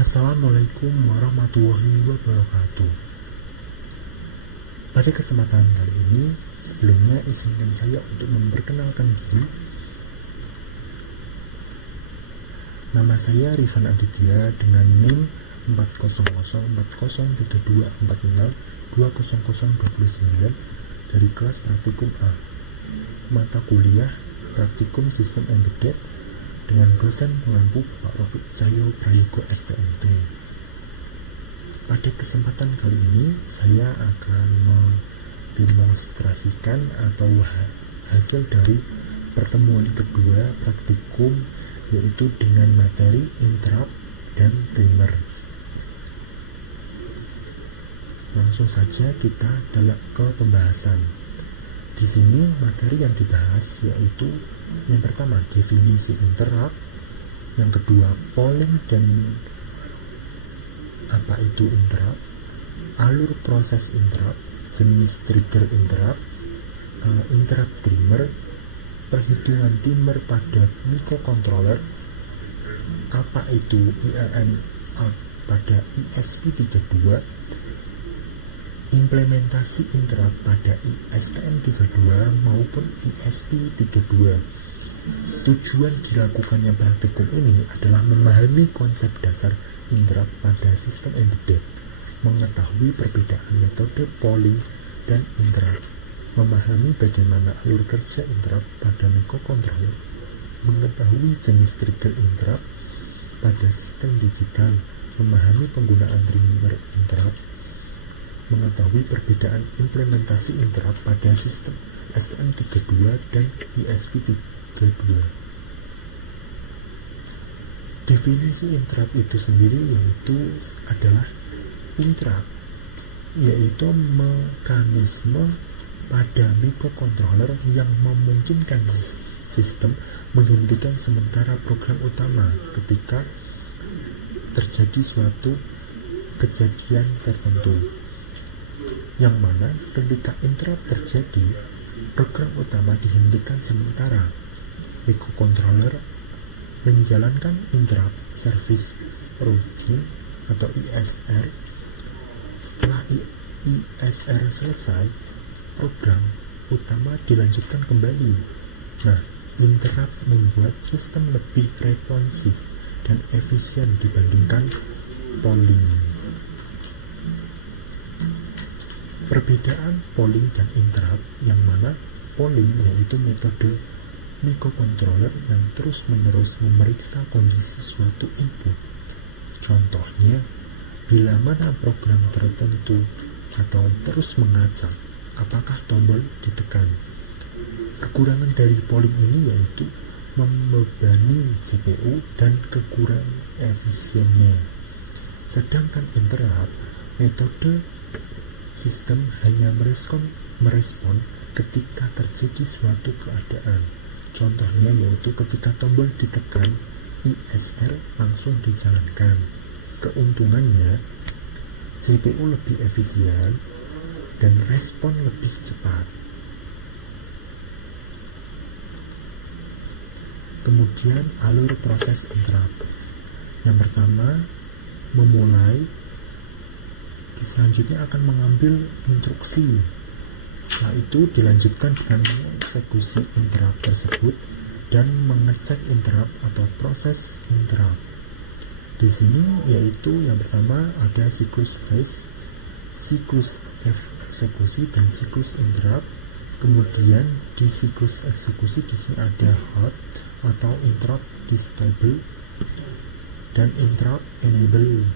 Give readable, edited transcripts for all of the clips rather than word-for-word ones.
Assalamualaikum warahmatullahi wabarakatuh. Pada kesempatan kali ini, sebelumnya izinkan saya untuk memperkenalkan diri. Nama saya Rifan Aditya dengan NIM 400403246200029 dari kelas praktikum A, mata kuliah praktikum sistem embedded dengan dosen pengampu Pak Rofik Cahyo Prayogo STMT. Pada kesempatan kali ini saya akan mendemonstrasikan atau hasil dari pertemuan kedua praktikum, yaitu dengan materi interrupt dan timer. Langsung saja kita ke pembahasan. Di sini materi yang dibahas yaitu yang pertama definisi interrupt, yang kedua polling dan apa itu interrupt, alur proses interrupt, jenis trigger interrupt, interrupt timer, perhitungan timer pada microcontroller, apa itu IRM pada ESP32, implementasi interrupt pada STM32 maupun ESP32. Tujuan dilakukannya praktikum ini adalah memahami konsep dasar interrupt pada sistem embedded, mengetahui perbedaan metode polling dan interrupt, memahami bagaimana alur kerja interrupt pada microcontroller, mengetahui jenis trigger interrupt pada sistem digital, memahami penggunaan timer interrupt, mengetahui perbedaan implementasi interrupt pada sistem STM32 dan ESP32. Definisi interrupt itu sendiri adalah interrupt, yaitu mekanisme pada microcontroller yang memungkinkan sistem menghentikan sementara program utama ketika terjadi suatu kejadian tertentu, yang mana ketika interrupt terjadi, program utama dihentikan sementara. Microcontroller menjalankan interrupt service routine atau ISR. Setelah ISR selesai, program utama dilanjutkan kembali. Nah, interrupt membuat sistem lebih responsif dan efisien dibandingkan polling. Perbedaan polling dan interrupt, yang mana polling yaitu metode microcontroller yang terus-menerus memeriksa kondisi suatu input. Contohnya, bila mana program tertentu atau terus mengacak apakah tombol ditekan. Kekurangan dari polling ini yaitu membebani CPU dan kekurangan efisiennya. Sedangkan interrupt, metode sistem hanya merespon ketika terjadi suatu keadaan. Contohnya yaitu ketika tombol ditekan, ISR langsung dijalankan. Keuntungannya, CPU lebih efisien dan respon lebih cepat. Kemudian alur proses interrupt. Yang pertama, memulai, selanjutnya akan mengambil instruksi. Setelah itu dilanjutkan dengan mengeksekusi interrupt tersebut dan mengecek interrupt atau proses interrupt. Di sini yaitu yang pertama ada siklus phase, siklus eksekusi dan siklus interrupt. Kemudian di siklus eksekusi di sini ada hot atau interrupt disable dan interrupt enable,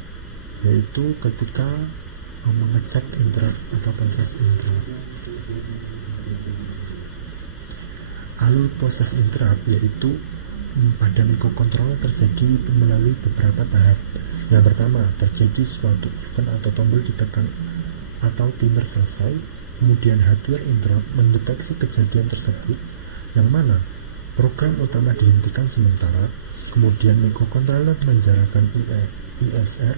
yaitu ketika mengecek interrupt atau proses interrupt. Alur proses interrupt yaitu pada microcontroller terjadi melalui beberapa tahap. Yang pertama, terjadi suatu event atau tombol ditekan atau timer selesai. Kemudian hardware interrupt mendeteksi kejadian tersebut, yang mana program utama dihentikan sementara. Kemudian microcontroller menjalankan ISR.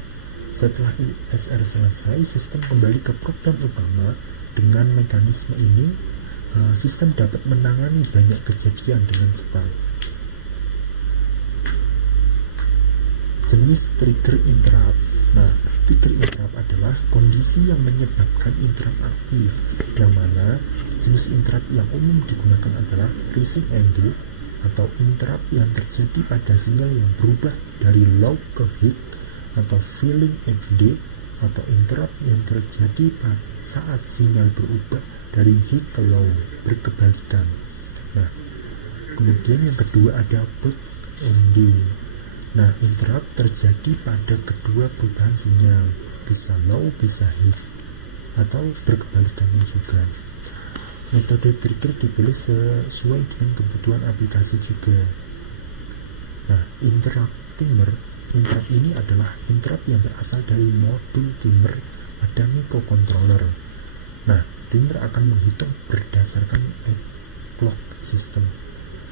Setelah ISR selesai, sistem kembali ke program utama. Dengan mekanisme ini, sistem dapat menangani banyak kejadian dengan cepat. Jenis trigger interrupt. Nah, trigger interrupt adalah kondisi yang menyebabkan interrupt aktif, yang mana jenis interrupt yang umum digunakan adalah rising ND atau interrupt yang terjadi pada sinyal yang berubah dari low ke high, atau falling ND atau interrupt yang terjadi saat sinyal berubah dari high ke low, berkebalikan. Nah, kemudian yang kedua ada burst ND. Nah, interrupt terjadi pada kedua perubahan sinyal, bisa low, bisa high, atau berkebalikannya juga. Metode trigger dipilih sesuai dengan kebutuhan aplikasi juga. Nah, interrupt timer. Interrupt ini adalah interrupt yang berasal dari modul timer pada microcontroller. Nah, timer akan menghitung berdasarkan clock system,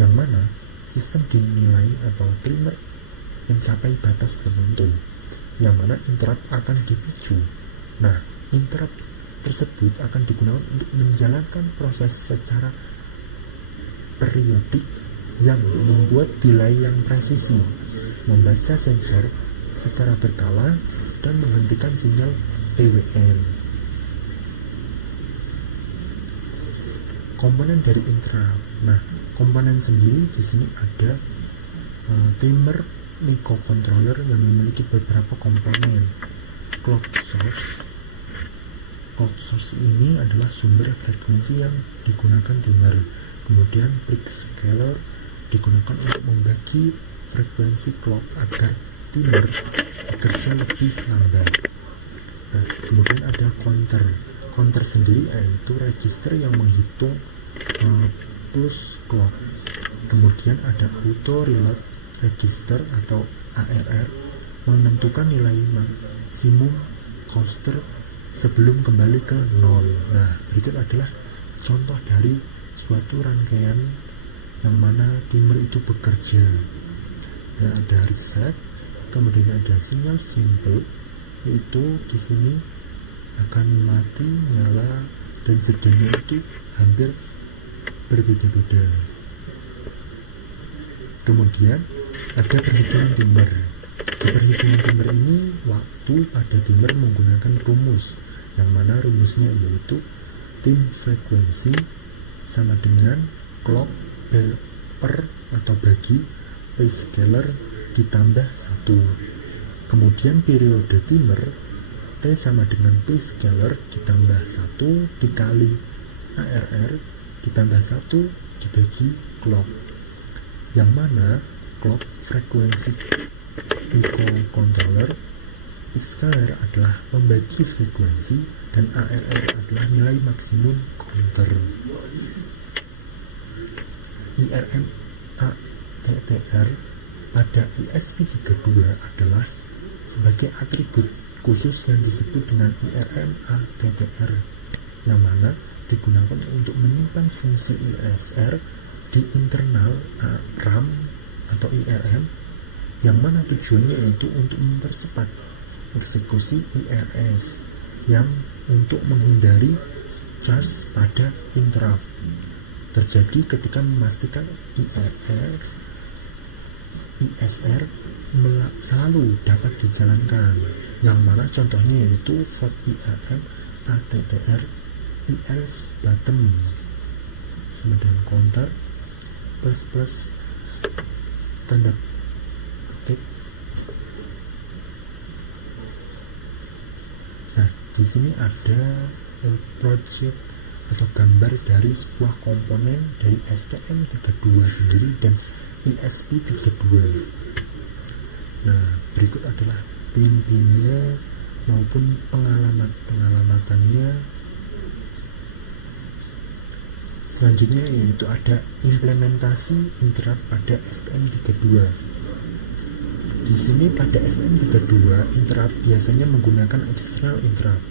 yang mana sistem dinilai atau timer mencapai batas tertentu, yang mana interrupt akan dipicu. Nah, interrupt tersebut akan digunakan untuk menjalankan proses secara periodik yang membuat delay yang presisi, membaca sensor secara berkala, dan menghentikan sinyal PWM. Komponen dari interrupt. Nah, komponen sendiri di sini ada timer microcontroller yang memiliki beberapa komponen. Clock source. Clock source ini adalah sumber frekuensi yang digunakan timer. Kemudian peak scaler digunakan untuk membagi frekuensi clock agar timer bekerja lebih lambat. Nah, kemudian ada counter. Counter sendiri yaitu register yang menghitung plus clock. Kemudian ada auto reload register atau ARR, menentukan nilai maksimum counter sebelum kembali ke 0. Nah, berikut adalah contoh dari suatu rangkaian yang mana timer itu bekerja. Ya, ada reset, kemudian ada sinyal simple, yaitu di sini akan mati, nyala, dan jedanya itu hampir berbeda-beda. Kemudian ada perhitungan timer. Di perhitungan timer ini, waktu pada timer menggunakan rumus, yang mana rumusnya yaitu tim frekuensi sama dengan clock per atau bagi P scaler ditambah 1. Kemudian periode timer T sama dengan P scaler ditambah 1 dikali ARR ditambah 1 dibagi clock, yang mana clock frekuensi microcontroller, P scaler adalah membagi frekuensi, dan ARR adalah nilai maksimum counter. IRM ATTR pada ESP32 adalah sebagai atribut khusus yang disebut dengan IRM ATTR, yang mana digunakan untuk menyimpan fungsi ISR di internal RAM atau IRM, yang mana tujuannya yaitu untuk mempercepat eksekusi IRS yang untuk menghindari charge pada interrupt terjadi ketika memastikan ISR selalu dapat dijalankan, yang mana contohnya yaitu vote IRM ATTR IS bottom sama dengan counter plus tanda petik. Nah, di sini ada project atau gambar dari sebuah komponen dari STM32 sendiri dan ESP32. Nah, berikut adalah pin-pinnya maupun pengalamannya. Selanjutnya yaitu ada implementasi interrupt pada STM32. Di sini pada STM32 interrupt biasanya menggunakan external interrupt,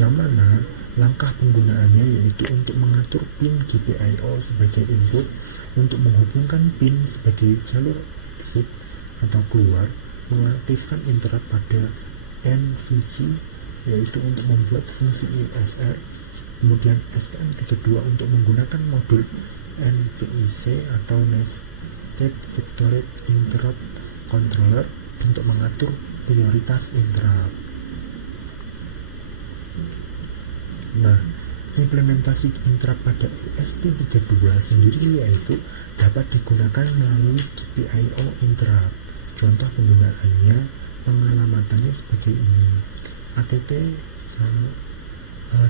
yang mana langkah penggunaannya yaitu untuk mengatur pin GPIO sebagai input, untuk menghubungkan pin sebagai jalur exit atau keluar, mengaktifkan interrupt pada NVC yaitu untuk membuat fungsi ISR, kemudian STM32 untuk menggunakan modul NVIC atau Nested Vectored Interrupt Controller untuk mengatur prioritas interrupt. Nah, implementasi interrupt pada ESP32 sendiri yaitu dapat digunakan melalui GPIO interrupt. Contoh penggunaannya, pengalamatannya sebagai ini: ATT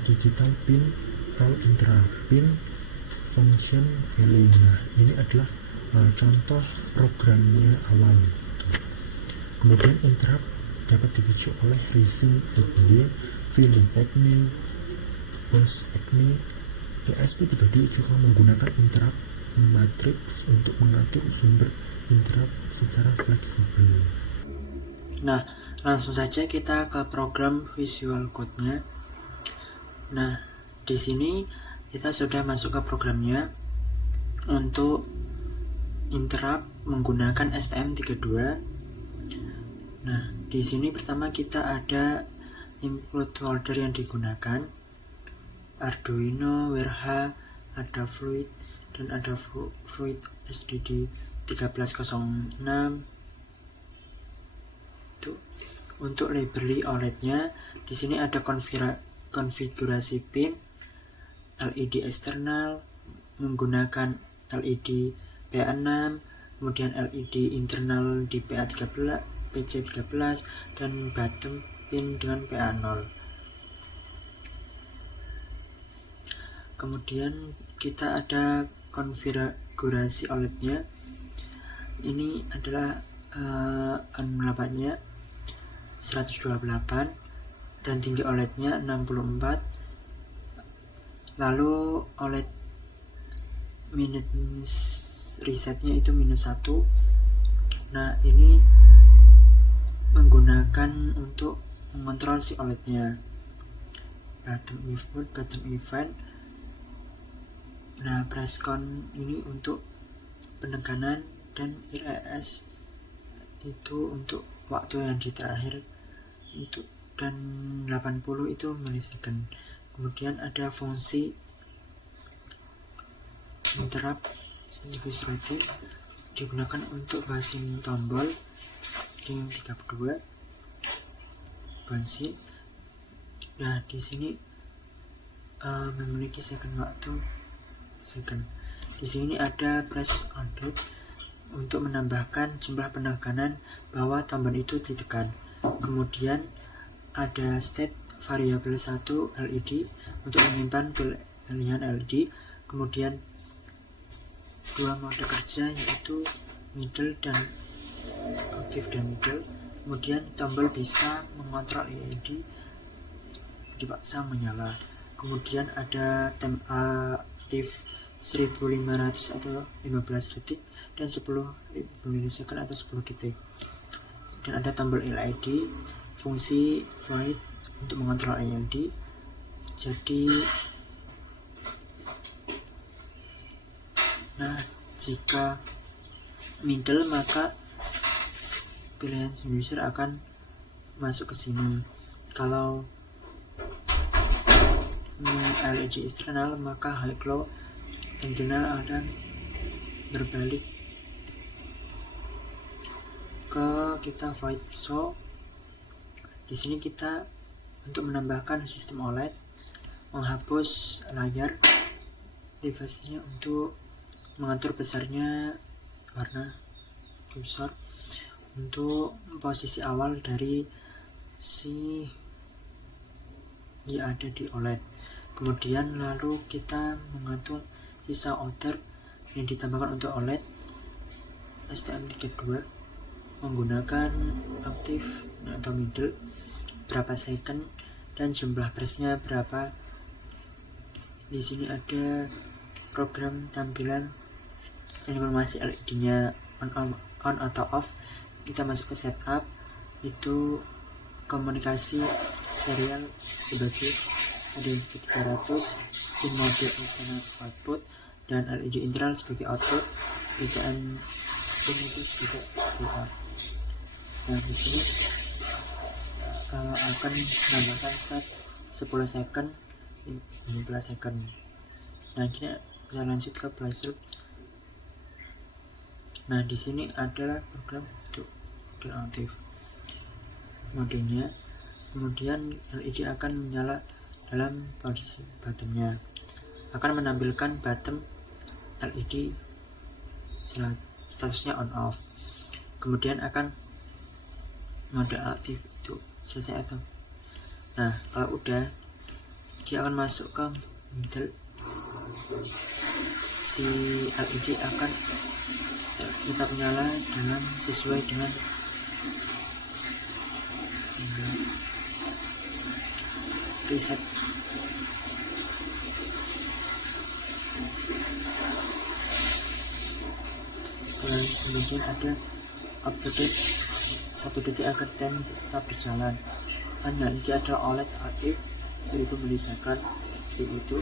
digital pin call interrupt, pin function value. Nah, ini adalah contoh programnya awal. Kemudian interrupt dapat dipicu oleh rising acme, filling acme, burst acme. ESP32 juga menggunakan interrupt matrix untuk mengatur sumber interrupt secara fleksibel. Nah, langsung saja kita ke program Visual Code-nya. Nah, di sini kita sudah masuk ke programnya untuk interrupt menggunakan STM32. Nah, di sini pertama kita ada input folder yang digunakan, Arduino, WRH, ada Fluid, dan ada Fluid SDD 1306. Untuk library OLED-nya, di sini ada konfigurasi pin, LED eksternal menggunakan LED PA6, kemudian LED internal di PC13 dan bottom pin dengan PA0. Kemudian kita ada konfigurasi OLED-nya. Ini adalah lambatnya 128 dan tinggi OLED-nya 64. Lalu OLED minus resetnya itu -1. Nah, ini menggunakan untuk mengontrol si OLED-nya. Bottom event. Nah, press count ini untuk penekanan, dan RES itu untuk waktu yang di terakhir, dan 80 itu milisecond. Kemudian ada fungsi interrupt service routine digunakan untuk bouncing tombol di 32 bouncing. Nah, di sini memiliki second waktu second. Di sini ada press on dot untuk menambahkan jumlah penekanan bahwa tombol itu ditekan. Kemudian ada state variable 1 LED untuk menyimpan pilihan LED. Kemudian dua mode kerja yaitu middle dan aktif dan middle. Kemudian tombol bisa mengontrol LED dipaksa menyala. Kemudian ada time aktif 1500 atau 15 detik dan 10 milisecond atau 10 detik. Dan ada tombol LED, fungsi void untuk mengontrol LED. Jadi nah, jika middle maka pilihan user akan masuk ke sini. Kalau LED eksternal maka high glow internal akan berbalik ke kita void. So di sini kita untuk menambahkan sistem OLED, menghapus layar device-nya untuk mengatur besarnya warna kursor untuk posisi awal dari si yang ada di OLED. Kemudian lalu kita mengatur sisa order yang ditambahkan untuk OLED STM32 menggunakan aktif atau middle, berapa second, dan jumlah pressnya berapa. Di sini ada program tampilan informasi LED-nya on atau off. Kita masuk ke setup, itu komunikasi serial sebagai LED 300, in mode internal output, dan LED internal sebagai output, PTN ini itu sebagai keluar. Nah, di sini akan menambahkan start 10 second, 15 second. Nah, ini kita lanjut ke playset. Nah, di sini adalah program untuk aktif. modenya. Kemudian LED akan menyala dalam posisi bottomnya, akan menampilkan bottom LED statusnya on off. Kemudian akan mode aktif itu selesai atau. Nah, kalau udah, dia akan masuk ke middle. Si LED akan tetap nyala dengan sesuai dengan preset. Kemudian ada up to date 1 detik agar time tetap berjalan. Hanya ini ada OLED aktif 1000 milisekund seperti itu.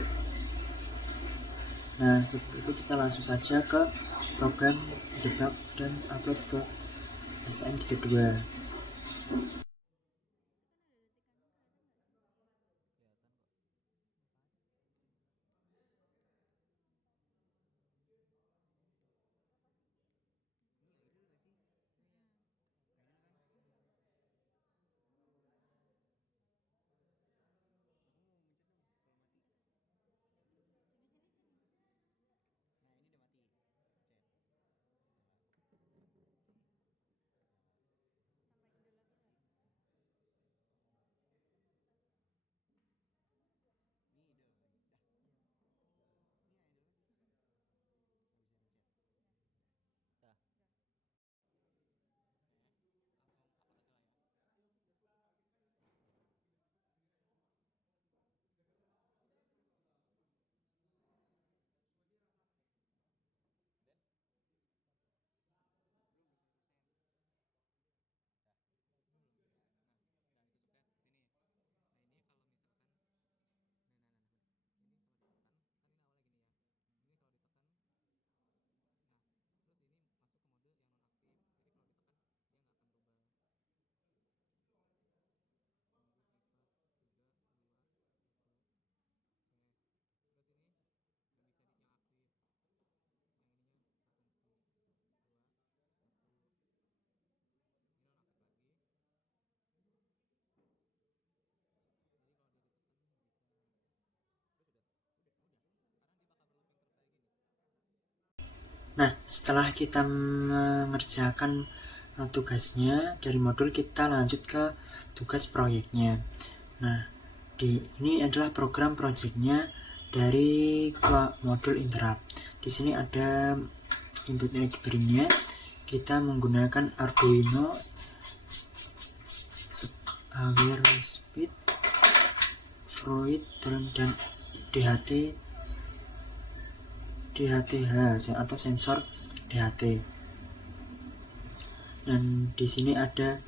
Nah, seperti itu kita langsung saja ke program debug dan upload ke STM32. Nah, setelah kita mengerjakan tugasnya dari modul, kita lanjut ke tugas proyeknya. Nah, ini adalah program proyeknya dari modul interrupt. Di sini ada input library-nya. Kita menggunakan Arduino Aware Speed, Fluid, dan DHT-H atau sensor DHT. Dan di sini ada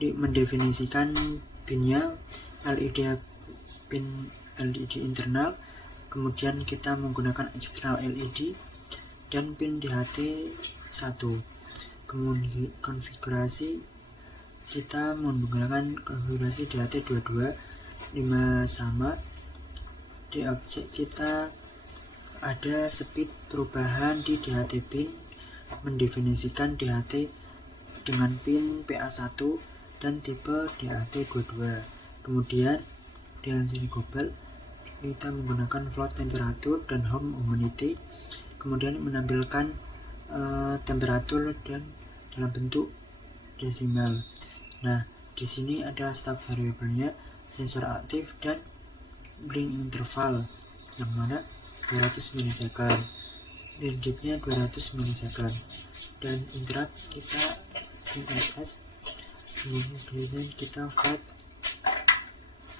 mendefinisikan pinnya pin LED internal, kemudian kita menggunakan external LED dan pin DHT1. Kemudian konfigurasi, kita menggunakan konfigurasi DHT22 5 sama. Di objek kita ada speed perubahan di DHT pin, mendefinisikan DHT dengan pin PA1 dan tipe DHT22. Kemudian di sini global, kita menggunakan float temperatur dan home humidity, kemudian menampilkan temperatur dan dalam bentuk desimal. Nah, di sini ada stop variabelnya, sensor aktif, dan blink interval yang mana 200 milisekund, intipnya 200 milisekund, dan interrupt kita ISS. Kemudian kita vote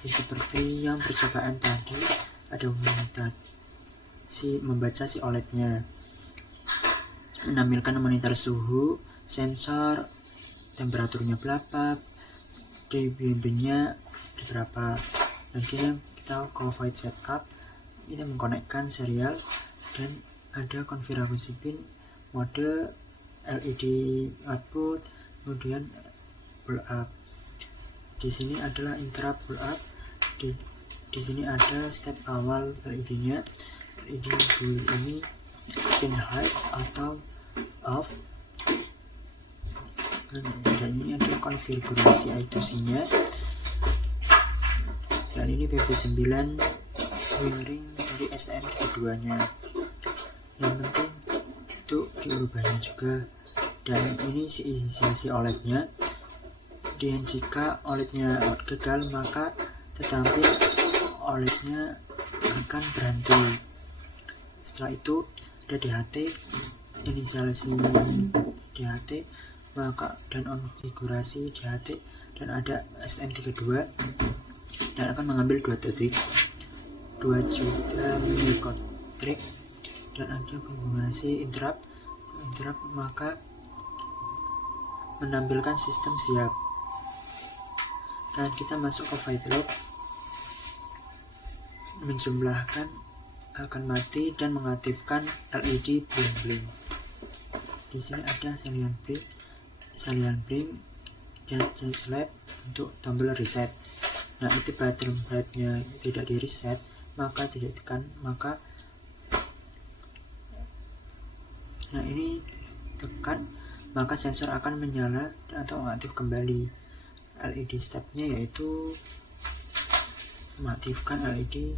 seperti yang percobaan tadi, ada membaca si OLED-nya, menampilkan monitor suhu, sensor, temperaturnya berapa, dBm-nya berapa. Dan kita void setup, kita mengkonekkan serial, dan ada konfigurasi pin, mode LED output, kemudian pull up. Di sini adalah interrupt pull up. Di sini ada step awal LED-nya. LED dulu ini pin height atau off. Dan ini adalah konfigurasi I2C-nya, dan ini BB9 wiring dari STM32 nya. Yang penting itu diubahnya juga. Dan ini inisiasi OLED-nya, dan jika OLED-nya gagal maka tetapi OLED-nya akan berhenti. Setelah itu ada DHT, inisiasi DHT, maka dan konfigurasi DHT, dan ada STM32, dan akan mengambil 2 detik 2 juta milikotrik, dan ada konfigurasi interrupt, maka menampilkan sistem siap. Dan kita masuk ke flight load, menjumlahkan akan mati dan mengaktifkan LED bling bling. Di sini ada salian blink dan slap untuk tombol reset. Nah, itu baterai bright-nya tidak di reset, maka tidak tekan, maka nah ini tekan, maka sensor akan menyala atau aktif kembali. LED stepnya yaitu mengaktifkan LED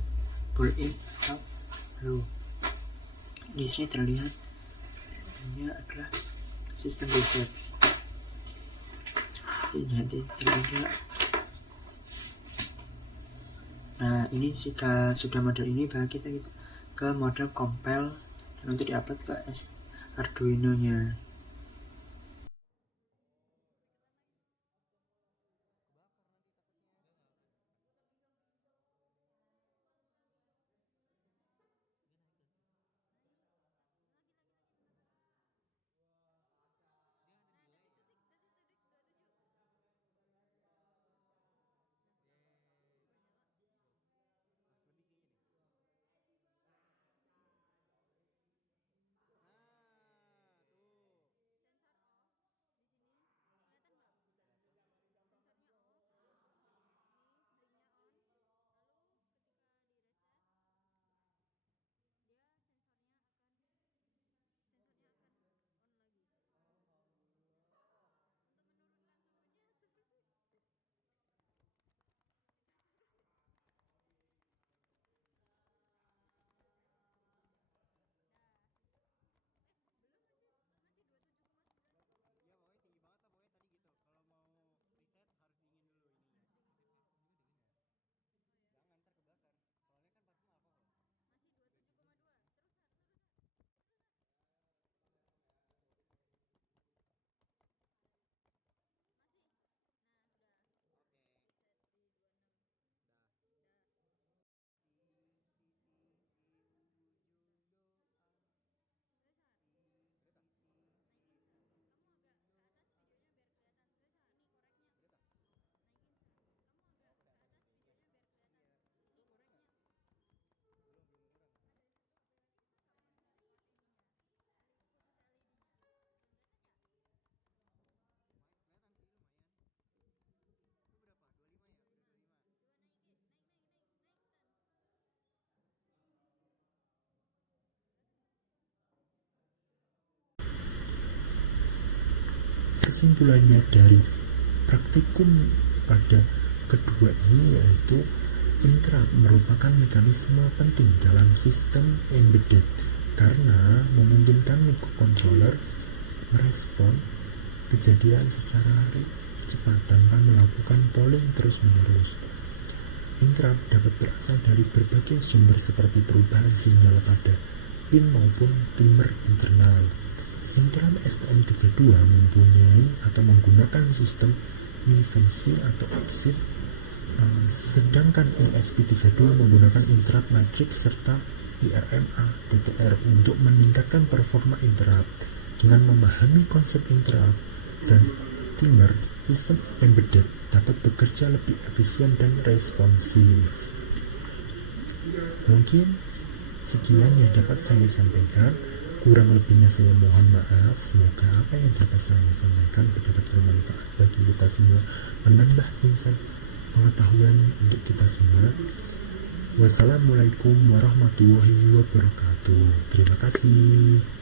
pull in atau low. Di sini terlihat ini adalah sistem reset. Ini terlihat. Nah, ini jika sudah model ini, baru kita ke model compile dan untuk diupload ke Arduino nya. Kesimpulannya dari praktikum pada kedua ini yaitu interrupt merupakan mekanisme penting dalam sistem embedded karena memungkinkan microcontroller merespon kejadian secara cepat tanpa melakukan polling terus-menerus. Interrupt dapat berasal dari berbagai sumber seperti perubahan sinyal pada pin maupun timer internal. Interrupt STM32 mempunyai atau menggunakan sistem MIPC atau exit, sedangkan ESP32 menggunakan interrupt matrix serta IRMA TTR untuk meningkatkan performa interrupt. Dengan memahami konsep interrupt dan timer, sistem embedded dapat bekerja lebih efisien dan responsif. Mungkin sekian yang dapat saya sampaikan. Kurang lebihnya saya mohon maaf. Semoga apa yang dapat saya sampaikan dapat bermanfaat bagi kita semua, menambah insight pengetahuan untuk kita semua. Wassalamualaikum warahmatullahi wabarakatuh. Terima kasih.